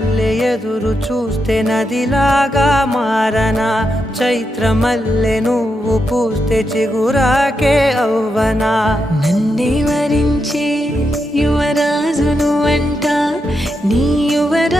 మల్లె ఎదురు చూస్తే నదిలాగా మారనా చైత్ర మల్లె నువ్వు పూస్తే చిగురాకే అవ్వనా నన్నే వరించే యువరాజును అంట నీ యువరా